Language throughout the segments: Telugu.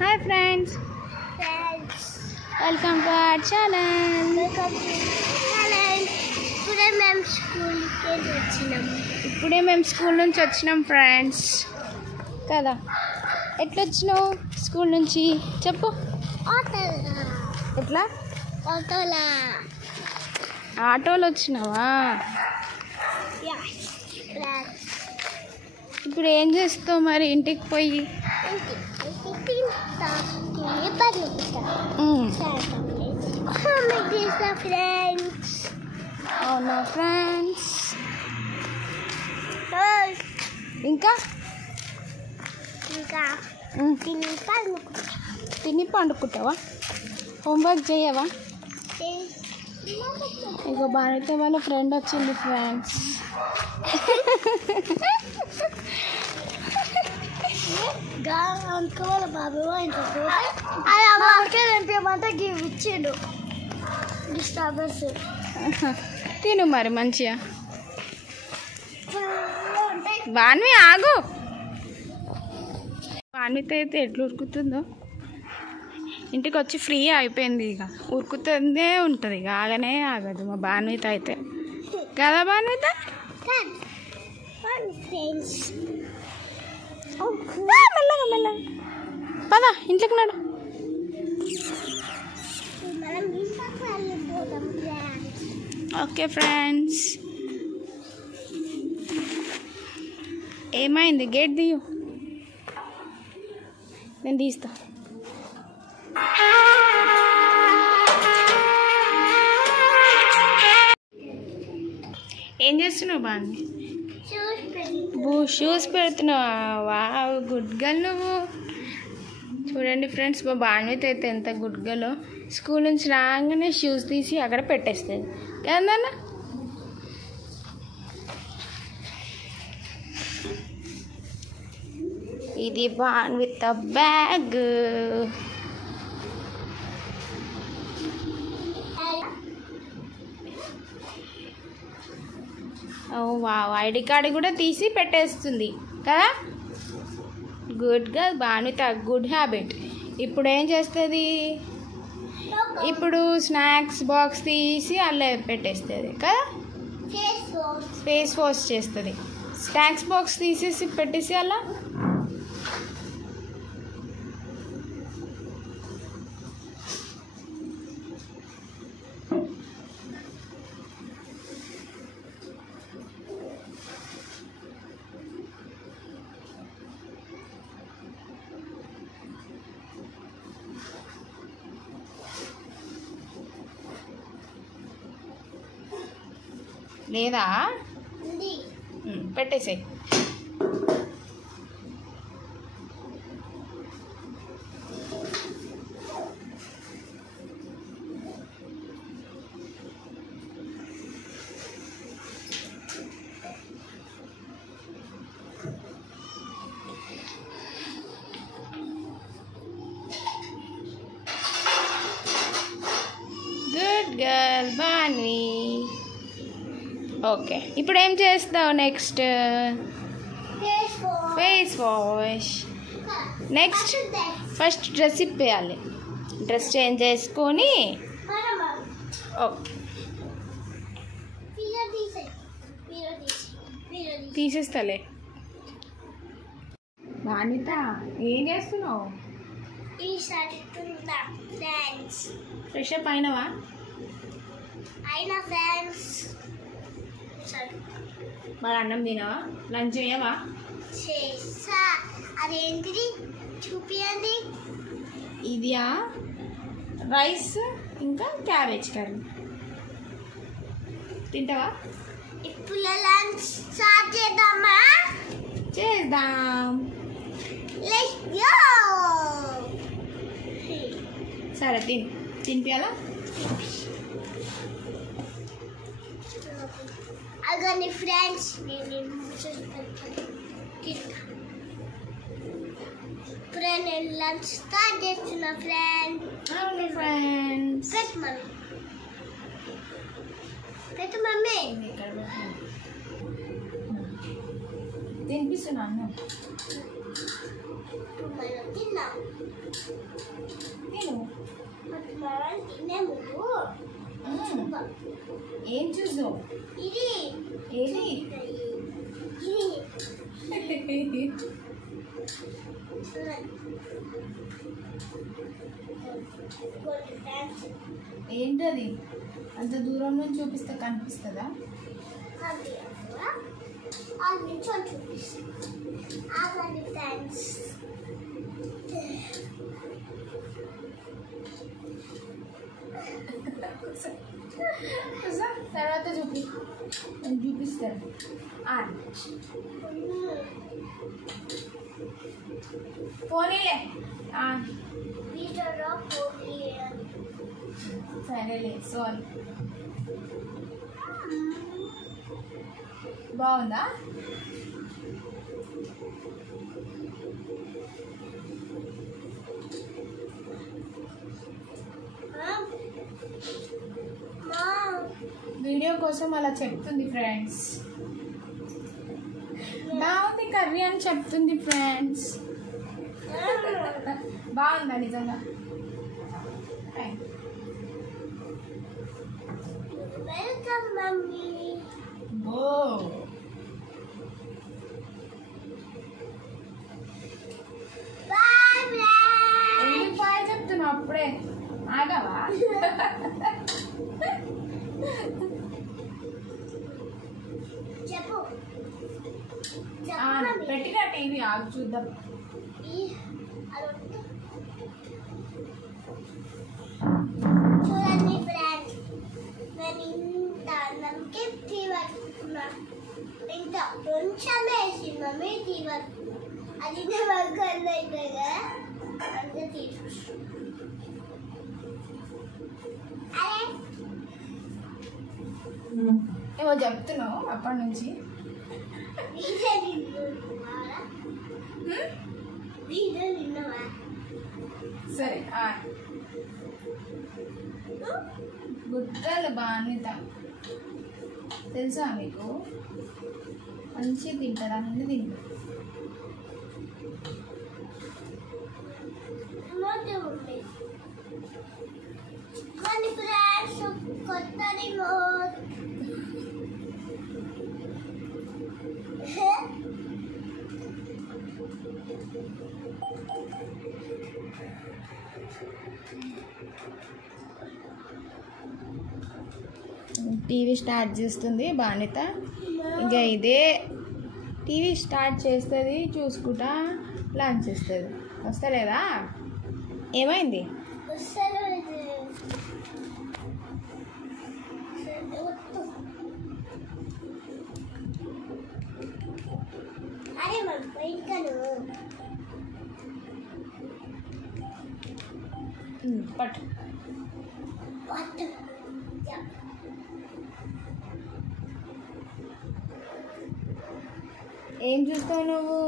Hi friends, welcome to our channel. ఇప్పుడే మేము స్కూల్ నుంచి వచ్చినాం ఫ్రెండ్స్ కదా. ఎట్లా వచ్చినావు స్కూల్ నుంచి చెప్పు. ఎట్లా? ఆటోలో వచ్చినావా? ఇప్పుడు ఏం చేస్తావు మరి ఇంటికి పోయి? అవునా ఫ్రెండ్స్? ఇంకా తిని పండుకుంటావా? హోంవర్క్ చేయవా? ఇక బాగా వాళ్ళ ఫ్రెండ్ వచ్చింది ఫ్రెండ్స్. వాళ్ళ బాబు ఇచ్చిండు డిస్టర్బెన్స్. తిను మరి మంచిగా. వాన్వి ఆగు. వాన్వితో అయితే ఎట్లా ఉరుకుతుందో. ఇంటికి వచ్చి ఫ్రీ అయిపోయింది, ఇక ఉరుకుతుందే ఉంటుంది, ఇక ఆగనే ఆగదు మా బాన్విత అయితే కదా. బాన్విత మెల్లగా మెల్లగా పద ఇంట్లోకి నాడు. ఓకే ఫ్రెండ్స్, ఏమైంది? గేట్ తీయు, నేను తీస్తా. ఏం చేస్తున్నావు బాన్ని? షూస్ పెడుతున్నావా? గుడ్ గర్ల్ నువ్వు. చూడండి ఫ్రెండ్స్, మా బాన్విత అయితే ఎంత గుడ్ గర్ల్. స్కూల్ నుంచి రాగానే షూస్ తీసి అక్కడ పెట్టేస్తుంది కదన్నా. ఇది బాన్విత బ్యాగ్. వావ్, ఐడి కార్డు కూడా తీసి పెట్టేస్తుంది కదా. గుడ్ గా బాన్విత, గుడ్ హ్యాబిట్. ఇప్పుడు ఏం చేస్తుంది? ఇప్పుడు స్నాక్స్ బాక్స్ తీసి అలా పెట్టేస్తుంది కదా. ఫేస్ వాష్ చేస్తుంది. స్నాక్స్ బాక్స్ తీసేసి పెట్టేసి అలా. లేదా పెట్టేసేయి. Good girl Banvi. ఓకే, ఇప్పుడు ఏం చేస్తావు next? Face wash. Next first dress ఇప్పేయాలి. డ్రెస్ చేంజ్ చేసుకొని ఓకే తీసేస్తలే. బాన్విత ఏం చేస్తున్నావు? ఫ్రెష్ అప్ అయినవా? మరి అన్నం తినవా? లంచ్ చేయవా? అదేంటిది చూపియండి. ఇదియా రైస్ ఇంకా క్యాబేజ్ కర్రీ. తింటావా? ఇప్పుడు లంచ్ స్టార్ట్ చేద్దామా? చేద్దాం. Let's go. సరే తినిపియాలా? అగని ఫ్రెండ్స్, నేను లంచ్ స్టార్ట్ చేస్తున్నా ఫ్రెండ్. అవును ఫ్రెండ్స్. పెట్టు మమ్మీ. తినిపిస్తున్నాను. ఇప్పుడు మనం తిన్నాం. తిను. ఇప్పుడు మనం తినే ముందు ఏం చూసావు? ఇది ఏది? ఇది ఏంటది? అంత దూరం నుంచి చూపిస్తే కనిపిస్తుందా? అది నుంచి చూపిస్తాను. ఆగండి ఫ్రెండ్స్. తర్వాత నేను చూపిస్తాను. పోనీలే. వీడియోలో పోటీ సరేలే, సారీ. బాగుందా? వీడియో కోసం అలా చెప్తుంది ఫ్రెండ్స్. బాగుంది కర్రీ అని చెప్తుంది ఫ్రెండ్స్. బాగుందా నిజంగా? Welcome mummy. Oh bye friends. ఎందుకు బాయ్ చెప్తున్నావు అప్పుడే? ఆగవా? చెప్పు. పెట్టిన టీవీ ఆగు చూద్దాం. చూడండి ఫ్రెండ్స్, నేను ఇంత అన్నంకి టీ పట్టుకున్నాను. ఇంత కొంచెమే వేసి మమ్మీ టీ పట్టు. అది వరకు అవుతుంది కదా, అంతే తీసుకు. అరే ఏమో చెప్తున్నావు అప్పటి నుంచి. సరే గుడ్డలు బానిత తెలుసా మీకు? మంచి తింటారు, అన్నీ తింటారు. కొన్ని ఫ్రెండ్స్ కొత్త రిమోట్. టీవీ స్టార్ట్ చేస్తుంది బానిత. ఇంకా ఇదే టీవీ స్టార్ట్ చేస్తుంది, చూసుకుంటా లంచ్ చేస్తుంది. వస్తలేదా? ఏమైంది? అరే మన బయటను పట్టు. పట్టు. ఏం చూస్తావు నువ్వు?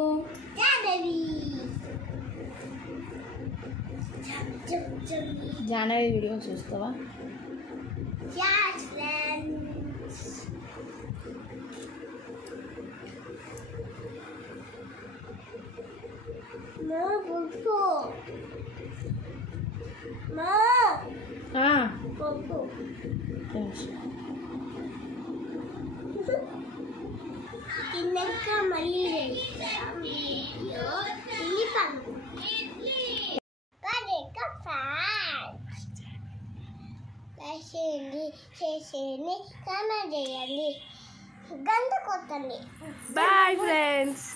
జానవి వీడియో చూస్తావా? తిన్నాక మళ్ళీ చేసేయండి, కామెంట్ చేయండి, గంట కొట్టండి. Bye friends.